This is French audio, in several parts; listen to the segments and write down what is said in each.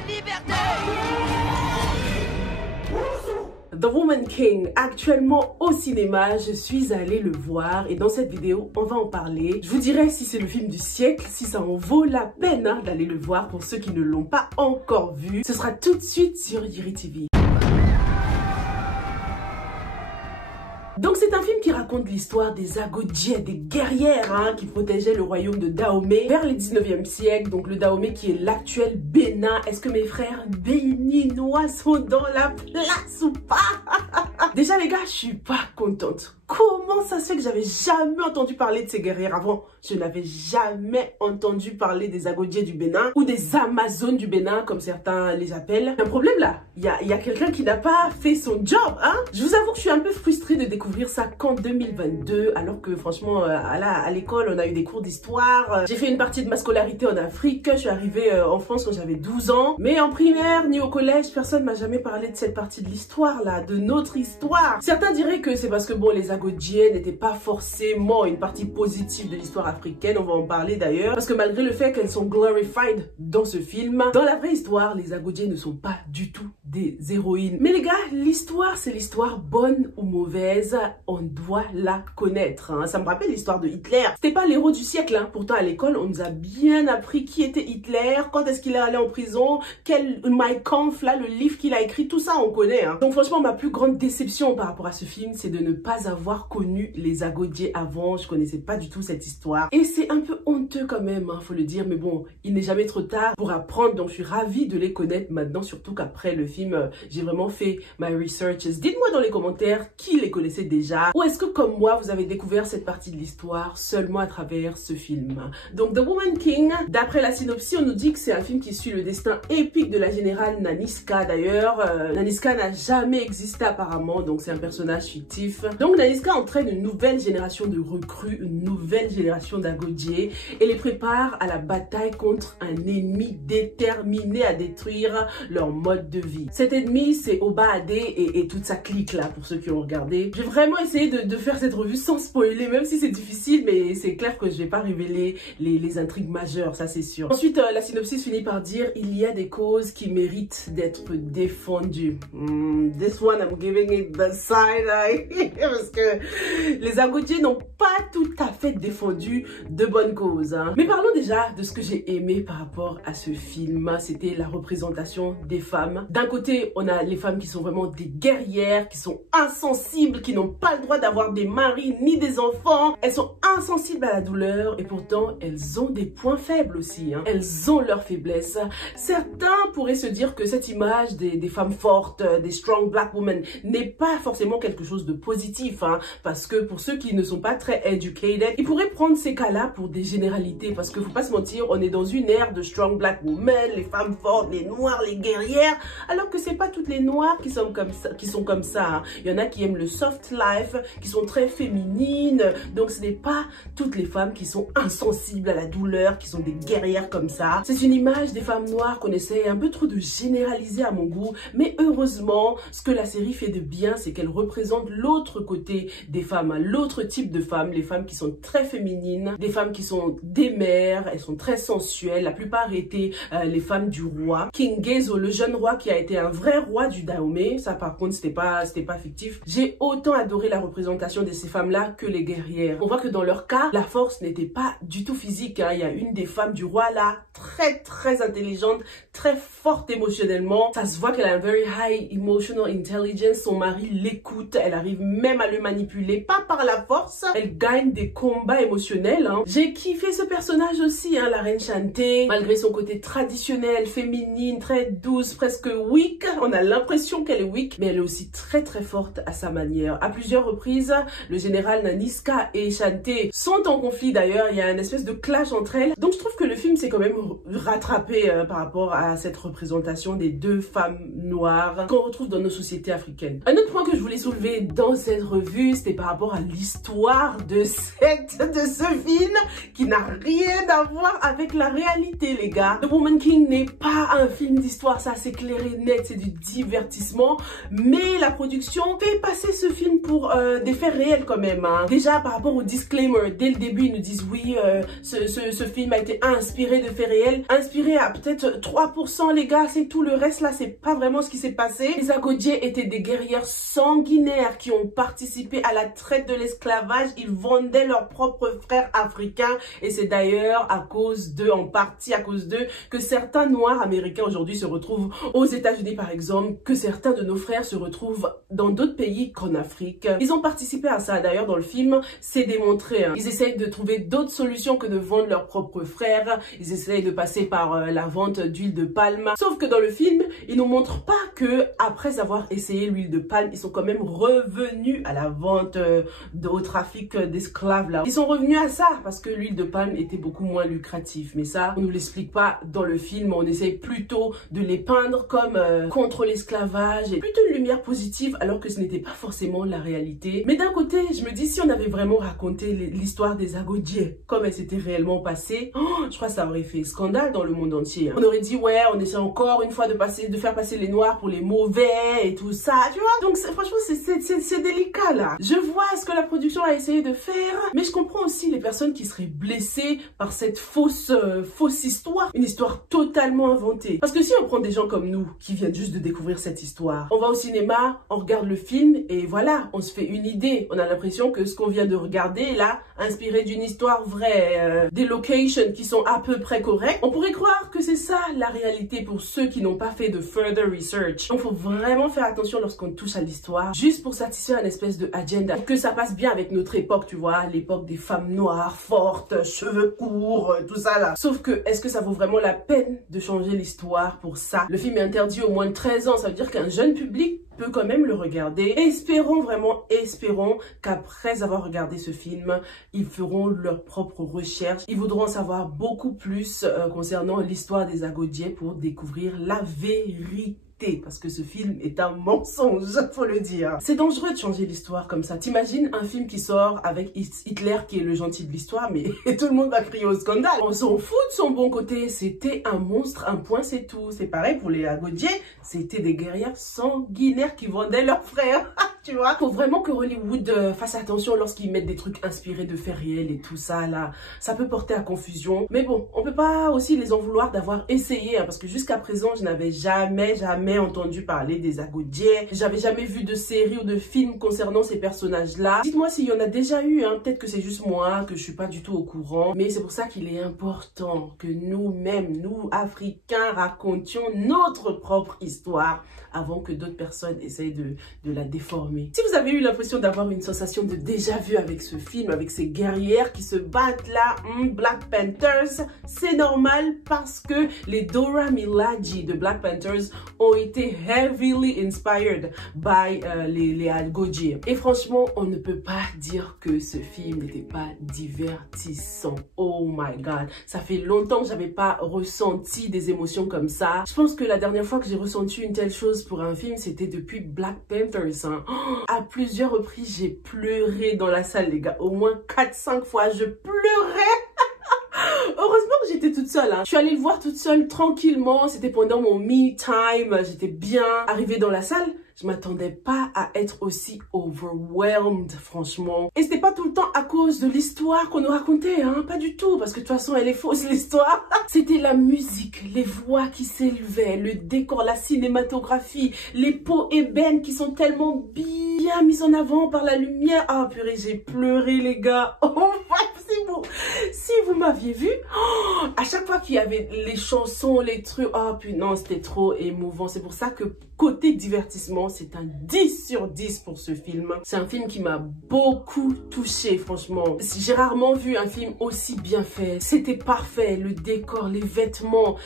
la liberté. The Woman King, actuellement au cinéma, je suis allée le voir et dans cette vidéo, on va en parler. Je vous dirai si c'est le film du siècle, si ça en vaut la peine d'aller le voir pour ceux qui ne l'ont pas encore vu. Ce sera tout de suite sur Yuri TV. Donc c'est un film qui raconte l'histoire des Agodjé, des guerrières qui protégeaient le royaume de Dahomey vers le 19e siècle. Donc le Dahomey qui est l'actuel Bénin. Est-ce que mes frères béninois sont dans la place ou pas? Déjà les gars, je suis pas contente. Comment ça se fait que j'avais jamais entendu parler de ces guerrières avant? Je n'avais jamais entendu parler des Agodjé du Bénin ou des Amazones du Bénin comme certains les appellent. Un problème là, il y a quelqu'un qui n'a pas fait son job, hein? Je vous avoue que je suis un peu frustrée de découvrir ça qu'en 2022 alors que franchement à l'école on a eu des cours d'histoire. J'ai fait une partie de ma scolarité en Afrique, je suis arrivée en France quand j'avais 12 ans. Mais en primaire ni au collège, personne m'a jamais parlé de cette partie de l'histoire là, de notre histoire. Certains diraient que c'est parce que bon les Agodjé n'étaient pas forcément une partie positive de l'histoire africaine, on va en parler d'ailleurs, parce que malgré le fait qu'elles sont glorified dans ce film, dans la vraie histoire, les Agodjé ne sont pas du tout des héroïnes. Mais les gars, l'histoire c'est l'histoire bonne ou mauvaise, on doit la connaître. Ça me rappelle l'histoire de Hitler. C'était pas l'héros du siècle, pourtant à l'école on nous a bien appris qui était Hitler, quand est-ce qu'il est allé en prison, quel Mein Kampf là, le livre qu'il a écrit, tout ça on connaît. Donc franchement ma plus grande déception par rapport à ce film, c'est de ne pas avoir connu les Agodjé avant. Je connaissais pas du tout cette histoire et c'est un peu honteux quand même, faut le dire, mais bon, il n'est jamais trop tard pour apprendre, donc je suis ravie de les connaître maintenant, surtout qu'après le film j'ai vraiment fait my research. Dites-moi dans les commentaires qui les connaissait déjà, ou est-ce que comme moi vous avez découvert cette partie de l'histoire seulement à travers ce film. Donc The Woman King, d'après la synopsis on nous dit que c'est un film qui suit le destin épique de la générale Nanisca. D'ailleurs Nanisca n'a jamais existé apparemment, donc c'est un personnage fictif. Donc Nanisca entraîne une nouvelle génération de recrues, une nouvelle génération d'Agodjé et les prépare à la bataille contre un ennemi déterminé à détruire leur mode de vie. Cet ennemi c'est Oba Adé et toute sa clique là, pour ceux qui ont regardé. J'ai vraiment essayé de faire cette revue sans spoiler, même si c'est difficile, mais c'est clair que je vais pas révéler les intrigues majeures, ça c'est sûr. Ensuite la synopsis finit par dire il y a des causes qui méritent d'être défendues. This one I'm giving it the side eye parce que les Agodjé n'ont pas tout à fait défendu de bonnes causes. Mais parlons déjà de ce que j'ai aimé par rapport à ce film. C'était la représentation des femmes. D'un côté on a les femmes qui sont vraiment des guerrières, qui sont insensibles, qui n'ont pas le droit d'avoir des maris ni des enfants. Elles sont insensibles à la douleur et pourtant elles ont des points faibles aussi. Elles ont leurs faiblesses. Certains pourraient se dire que cette image des femmes fortes, des strong black women n'est pas forcément quelque chose de positif, parce que pour ceux qui ne sont pas très educated, ils pourraient prendre ces cas-là pour des généralités, parce que faut pas se mentir, on est dans une ère de strong black women, les femmes fortes, les noirs, les guerrières, alors que c'est pas toutes les noires qui sont comme ça. Il y en a qui aiment le soft life, qui sont très féminines, donc ce n'est pas toutes les femmes qui sont insensibles à la douleur, qui sont des guerrières comme ça. C'est une image des femmes noires qu'on essaie un peu trop de généraliser à mon goût, mais heureusement, ce que la série fait de bien, c'est qu'elle représente l'autre côté des femmes, l'autre type de femmes, les femmes qui sont très féminines, des femmes qui sont des mères, elles sont très sensuelles, la plupart étaient les femmes du roi. King Gezo, le jeune roi qui a été un vrai roi du Dahomey, ça par contre c'était pas fictif. J'ai autant adoré la représentation de ces femmes-là que les guerrières. On voit que dans leur cas, la force n'était pas du tout physique. Il y a une des femmes du roi là, très intelligente, très forte émotionnellement. Ça se voit qu'elle a un very high emotional intelligence. Son mari l'écoute, elle arrive même à le manipuler, pas par la force. Elle gagne des combats émotionnels. J'ai kiffé ce personnage aussi, la reine Shanté, malgré son côté traditionnel, féminine, très douce, presque weak. On a l'impression qu'elle est weak, mais elle est aussi très forte à sa manière. À plusieurs reprises, le général Nanisca et Shanté sont en conflit d'ailleurs. Il y a une espèce de clash entre elles. Donc je trouve que le film s'est quand même rattrapé par rapport à cette représentation des deux femmes noires qu'on retrouve dans nos sociétés africaines. Un autre point que je voulais soulever dans cette revue, c'était par rapport à l'histoire de ce film qui n'a rien à voir avec la réalité, les gars. The Woman King n'est pas un film d'histoire, ça c'est clair et net, c'est du divertissement, mais la production fait passer ce film pour des faits réels quand même, hein. Déjà par rapport au disclaimer, dès le début ils nous disent oui, ce film a été inspiré de faits réels, inspiré à peut-être 3% les gars, c'est tout, le reste là c'est pas vraiment ce qui s'est passé. Les Agodié étaient des guerrières sanguinaires qui ont participé à la traite de l'esclavage, ils vendaient leurs propres frères africains et c'est d'ailleurs à cause d'eux, en partie à cause d'eux, que certains noirs américains aujourd'hui se retrouvent aux États-Unis par exemple, que certains de nos frères se retrouvent dans d'autres pays qu'en Afrique. Ils ont participé à ça, d'ailleurs dans le film c'est démontré, hein. Ils essayent de trouver d'autres solutions que de vendre leurs propres frères, ils essayent de passer par la vente d'huile de palme, sauf que dans le film ils nous montrent pas que après avoir essayé l'huile de palme, ils sont quand même revenus à la vente au trafic d'esclaves là. Ils sont revenus à ça parce que l'huile de palme était beaucoup moins lucrative, mais ça on nous l'explique pas dans le film, on essaye plutôt de les peindre comme contre l'esclavage et plutôt une lumière positive alors que ce n'était pas forcément la réalité. Mais d'un côté je me dis, si on avait vraiment raconté l'histoire des Agodié comme elle s'était réellement passée, je crois que ça aurait fait scandale dans le monde entier, hein. On aurait dit ouais, on essaie encore une fois de faire passer les noirs pour les mauvais et tout ça, tu vois. Donc franchement c'est délicat là. Je vois ce que la production a essayé de faire, mais je comprends aussi les personnes qui seraient blessées par cette fausse histoire, une histoire totalement inventée. Parce que si on prend des gens comme nous qui viennent juste de découvrir cette histoire, on va au cinéma, on regarde le film et voilà, on se fait une idée. On a l'impression que ce qu'on vient de regarder est là, inspiré d'une histoire vraie, des locations qui sont à peu près correctes. On pourrait croire que c'est ça la réalité pour ceux qui n'ont pas fait de further research. Donc faut vraiment faire attention lorsqu'on touche à l'histoire, juste pour satisfaire une espèce de agenda, pour que ça passe bien avec notre époque, tu vois, l'époque des femmes noires, fortes, cheveux courts, tout ça là. Sauf que, est-ce que ça vaut vraiment la peine de changer l'histoire pour ça? Le film est interdit au moins de 13 ans, ça veut dire qu'un jeune public peut quand même le regarder. Espérons qu'après avoir regardé ce film, ils feront leurs propres recherches. Ils voudront en savoir beaucoup plus concernant l'histoire des Agodié pour découvrir la vérité. Parce que ce film est un mensonge, faut le dire. C'est dangereux de changer l'histoire comme ça. T'imagines un film qui sort avec Hitler qui est le gentil de l'histoire, mais tout le monde va crier au scandale. On s'en fout de son bon côté. C'était un monstre, un point, c'est tout. C'est pareil pour les Agodié. C'était des guerrières sanguinaires qui vendaient leurs frères. Tu vois, faut vraiment que Hollywood fasse attention lorsqu'ils mettent des trucs inspirés de faits réels et tout ça là. Ça peut porter à confusion. Mais bon, on peut pas aussi les en vouloir d'avoir essayé, hein, parce que jusqu'à présent, je n'avais jamais entendu parler des Agodié. J'avais jamais vu de série ou de film concernant ces personnages-là. Dites-moi s'il y en a déjà eu, hein. Peut-être que c'est juste moi, que je suis pas du tout au courant. Mais c'est pour ça qu'il est important que nous-mêmes, nous, Africains, racontions notre propre histoire avant que d'autres personnes essayent de la déformer. Si vous avez eu l'impression d'avoir une sensation de déjà-vu avec ce film, avec ces guerrières qui se battent là, Black Panthers, c'est normal parce que les Dora Milaje de Black Panthers ont été heavily inspired by les Agodié. Et franchement, on ne peut pas dire que ce film n'était pas divertissant. Oh my god, ça fait longtemps que j'avais pas ressenti des émotions comme ça. Je pense que la dernière fois que j'ai ressenti une telle chose pour un film, c'était depuis Black Panthers, hein. À plusieurs reprises, j'ai pleuré dans la salle, les gars. Au moins 4-5 fois, je pleurais. Heureusement que j'étais toute seule, hein. Je suis allée le voir toute seule, tranquillement. C'était pendant mon me time. J'étais bien arrivée dans la salle. Je m'attendais pas à être aussi overwhelmed, franchement. Et c'était pas tout le temps à cause de l'histoire qu'on nous racontait, hein. Pas du tout, parce que de toute façon, elle est fausse, l'histoire. C'était la musique, les voix qui s'élevaient, le décor, la cinématographie, les peaux ébènes qui sont tellement bien mises en avant par la lumière. Ah, purée, j'ai pleuré, les gars. Oh, si vous m'aviez vu, à chaque fois qu'il y avait les chansons, les trucs, oh putain, c'était trop émouvant. C'est pour ça que côté divertissement, c'est un 10 sur 10 pour ce film. C'est un film qui m'a beaucoup touchée, franchement. J'ai rarement vu un film aussi bien fait. C'était parfait, le décor, les vêtements,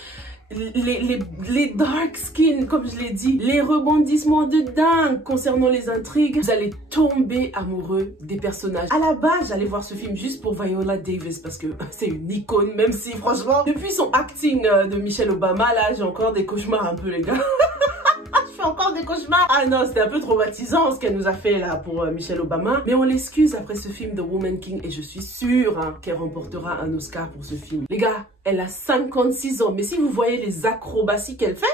les dark skins, comme je l'ai dit, les rebondissements de dingue concernant les intrigues. Vous allez tomber amoureux des personnages. À la base, j'allais voir ce film juste pour Viola Davis parce que c'est une icône, même si franchement, depuis son acting de Michelle Obama, là, j'ai encore des cauchemars un peu, les gars. Encore des des cauchemars. Ah non, c'était un peu traumatisant ce qu'elle nous a fait là pour Michelle Obama. Mais on l'excuse après ce film The Woman King et je suis sûre qu'elle remportera un Oscar pour ce film. Les gars, elle a 56 ans, mais si vous voyez les acrobaties qu'elle fait,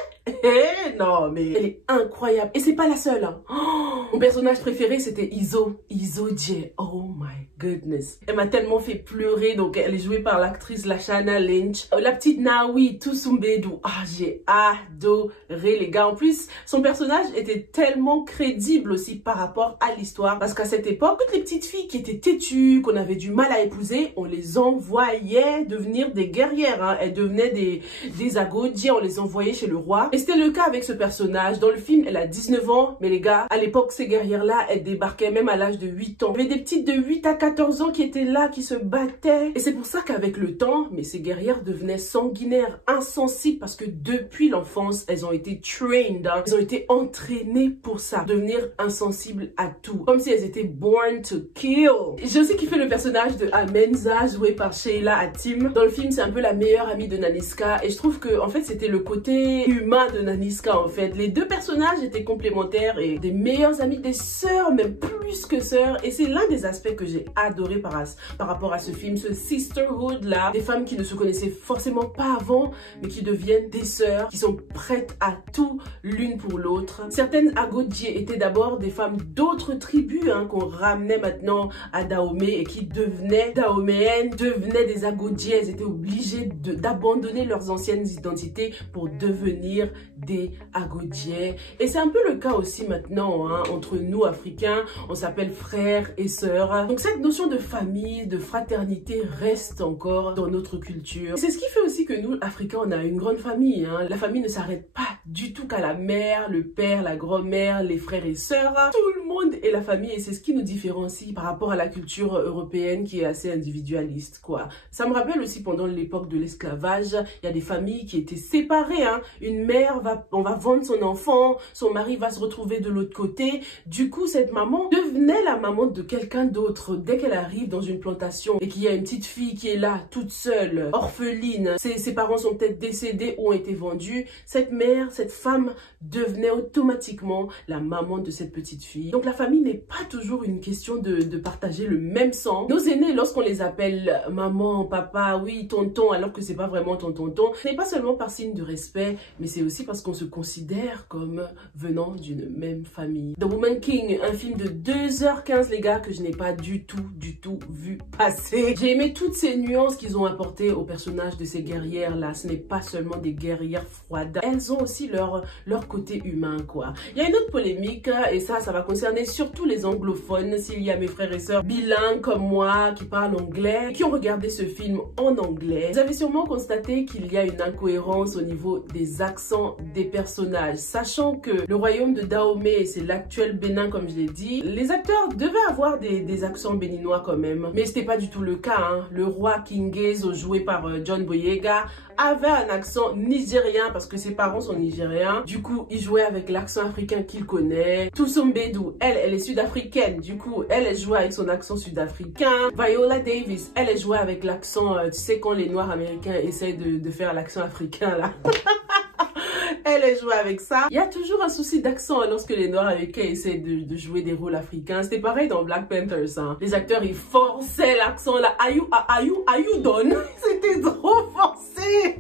non, mais elle est incroyable. Et c'est pas la seule. Hein. Oh, mon personnage préféré, c'était Iso J. Oh my goodness. Elle m'a tellement fait pleurer. Donc, elle est jouée par l'actrice Lashana Lynch. La petite Naomi Toussoumbedu. Ah, j'ai adoré, les gars. En plus, son personnage était tellement crédible aussi par rapport à l'histoire. Parce qu'à cette époque, toutes les petites filles qui étaient têtues, qu'on avait du mal à épouser, on les envoyait devenir des guerrières. Hein. Elles devenaient des agodjies. On les envoyait chez le roi. Et c'était le cas avec ce personnage. Dans le film, elle a 19 ans. Mais les gars, à l'époque, ces guerrières-là, elles débarquaient même à l'âge de 8 ans. Il y avait des petites de 8 à 14 ans qui étaient là, qui se battaient. Et c'est pour ça qu'avec le temps, mais ces guerrières devenaient sanguinaires, insensibles, parce que depuis l'enfance, elles ont été trained. Hein. Elles ont été entraînées pour ça. Devenir insensibles à tout. Comme si elles étaient born to kill. J'ai aussi kiffé le personnage de Amenza, joué par Sheila Hatim. Dans le film, c'est un peu la meilleure amie de Nanisca. Et je trouve que, en fait, c'était le côté humain de Nanisca, en fait. Les deux personnages étaient complémentaires et des meilleures amies, des sœurs, même plus que sœurs. Et c'est l'un des aspects que j'ai adoré par rapport à ce film, ce sisterhood là, des femmes qui ne se connaissaient forcément pas avant, mais qui deviennent des sœurs, qui sont prêtes à tout l'une pour l'autre. Certaines Agodji étaient d'abord des femmes d'autres tribus hein, qu'on ramenait maintenant à Dahomey et qui devenaient dahoméennes, devenaient des Agodji. Elles étaient obligées d'abandonner leurs anciennes identités pour devenir des Agodji. Et c'est un peu le cas aussi maintenant hein, entre nous Africains, on s'appelle frères et sœurs. Donc cette notion de famille, de fraternité reste encore dans notre culture. C'est ce qui fait aussi que nous, Africains, on a une grande famille. Hein. La famille ne s'arrête pas du tout qu'à la mère, le père, la grand-mère, les frères et sœurs. Tout le monde est la famille et c'est ce qui nous différencie par rapport à la culture européenne qui est assez individualiste, quoi. Ça me rappelle aussi pendant l'époque de l'esclavage, il y a des familles qui étaient séparées. Hein. Une mère, on va vendre son enfant, son mari va se retrouver de l'autre côté. Du coup, cette maman devenait la maman de quelqu'un d'autre. Dès qu'elle arrive dans une plantation et qu'il y a une petite fille qui est là, toute seule, orpheline, ses parents sont peut-être décédés ou ont été vendus, cette mère, cette femme devenait automatiquement la maman de cette petite fille. Donc la famille n'est pas toujours une question de partager le même sang. Nos aînés, lorsqu'on les appelle maman, papa, oui, tonton, alors que c'est pas vraiment ton tonton, ce n'est pas seulement par signe de respect, mais c'est aussi parce qu'on se considère comme venant d'une même famille. The Woman King, un film de 2h15 les gars, que je n'ai pas du tout vu passer. J'ai aimé toutes ces nuances qu'ils ont apportées au personnage de ces guerrières là. Ce n'est pas seulement des guerrières froides, elles ont aussi leur côté humain quoi. Il y a une autre polémique et ça va concerner surtout les anglophones. S'il y a mes frères et sœurs bilingues comme moi qui parlent anglais, qui ont regardé ce film en anglais, vous avez sûrement constaté qu'il y a une incohérence au niveau des accents des personnages, sachant que le royaume de Dahomey, c'est l'actuel Bénin comme je l'ai dit, les acteurs devaient avoir des accents béninois quand même, mais c'était pas du tout le cas. Hein. Le roi King Gezo, joué par John Boyega, avait un accent nigérien parce que ses parents sont nigériens. Du coup, il jouait avec l'accent africain qu'il connaît. Toussoumbedu, elle est sud-africaine. Du coup, elle jouait avec son accent sud-africain. Viola Davis, elle jouait avec l'accent, tu sais quand les noirs américains essayent de faire l'accent africain là. Elle joué avec ça. Il y a toujours un souci d'accent lorsque les noirs américains essaient de jouer des rôles africains. C'était pareil dans Black Panthers. Hein. Les acteurs, ils forçaient l'accent là. Are you done? C'était trop forcé.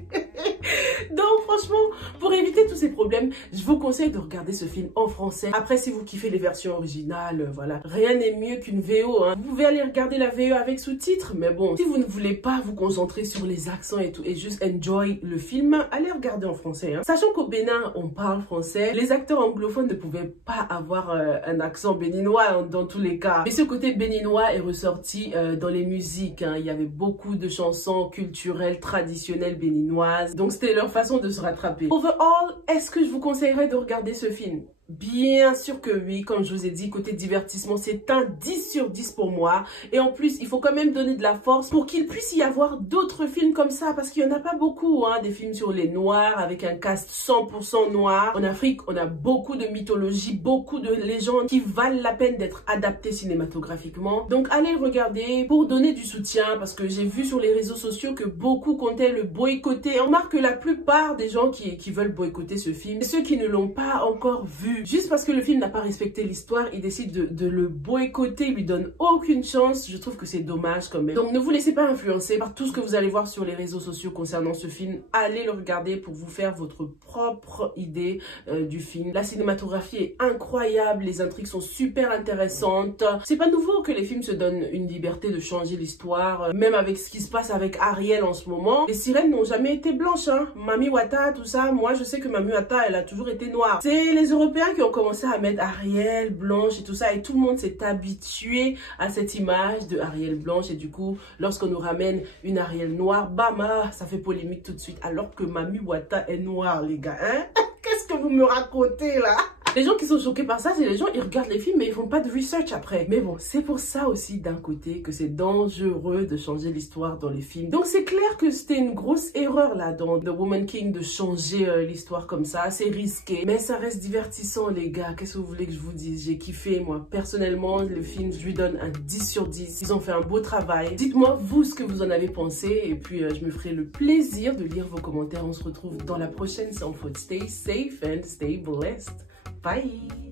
Donc franchement, pour éviter tous ces problèmes, je vous conseille de regarder ce film en français. Après, si vous kiffez les versions originales, voilà. Rien n'est mieux qu'une VO. Hein. Vous pouvez aller regarder la VO avec sous-titres. Mais bon, si vous ne voulez pas vous concentrer sur les accents et tout, et juste enjoy le film, allez regarder en français. Hein. Sachant qu'au Bénin, on parle français, les acteurs anglophones ne pouvaient pas avoir un accent béninois dans tous les cas. Mais ce côté béninois est ressorti dans les musiques. Hein. Il y avait beaucoup de chansons culturelles, traditionnelles béninoises. Donc c'était leur façon de se rattraper. Overall, est-ce que je vous conseillerais de regarder ce film? Bien sûr que oui, comme je vous ai dit, côté divertissement, c'est un 10 sur 10 pour moi. Et en plus, il faut quand même donner de la force pour qu'il puisse y avoir d'autres films comme ça, parce qu'il n'y en a pas beaucoup, hein, des films sur les noirs, avec un cast 100% noir. En Afrique, on a beaucoup de mythologie, beaucoup de légendes qui valent la peine d'être adaptées cinématographiquement. Donc allez le regarder pour donner du soutien, parce que j'ai vu sur les réseaux sociaux que beaucoup comptaient le boycotter. On remarque que la plupart des gens qui veulent boycotter ce film, ceux qui ne l'ont pas encore vu. vu. Juste parce que le film n'a pas respecté l'histoire, il décide de le boycotter, il lui donne aucune chance. Je trouve que c'est dommage quand même. Donc ne vous laissez pas influencer par tout ce que vous allez voir sur les réseaux sociaux concernant ce film. Allez le regarder pour vous faire votre propre idée du film. La cinématographie est incroyable, les intrigues sont super intéressantes. C'est pas nouveau que les films se donnent une liberté de changer l'histoire, même avec ce qui se passe avec Ariel en ce moment. Les sirènes n'ont jamais été blanches, hein. Mami Wata, tout ça, moi je sais que Mami Wata, elle a toujours été noire. C'est les Européens qui ont commencé à mettre Ariel blanche et tout ça, et tout le monde s'est habitué à cette image de Ariel blanche, et du coup, lorsqu'on nous ramène une Ariel noire, bam, ça fait polémique tout de suite, alors que Mami Wata est noire, les gars, hein. Qu'est-ce que vous me racontez là? Les gens qui sont choqués par ça, c'est les gens, ils regardent les films mais ils font pas de research après. Mais bon, c'est pour ça aussi d'un côté que c'est dangereux de changer l'histoire dans les films. Donc c'est clair que c'était une grosse erreur là dans The Woman King de changer l'histoire comme ça. C'est risqué, mais ça reste divertissant les gars. Qu'est-ce que vous voulez que je vous dise? J'ai kiffé moi. Personnellement, le film, je lui donne un 10 sur 10. Ils ont fait un beau travail. Dites-moi vous ce que vous en avez pensé et puis je me ferai le plaisir de lire vos commentaires. On se retrouve dans la prochaine Sans Faute. Stay safe and stay blessed. Bye!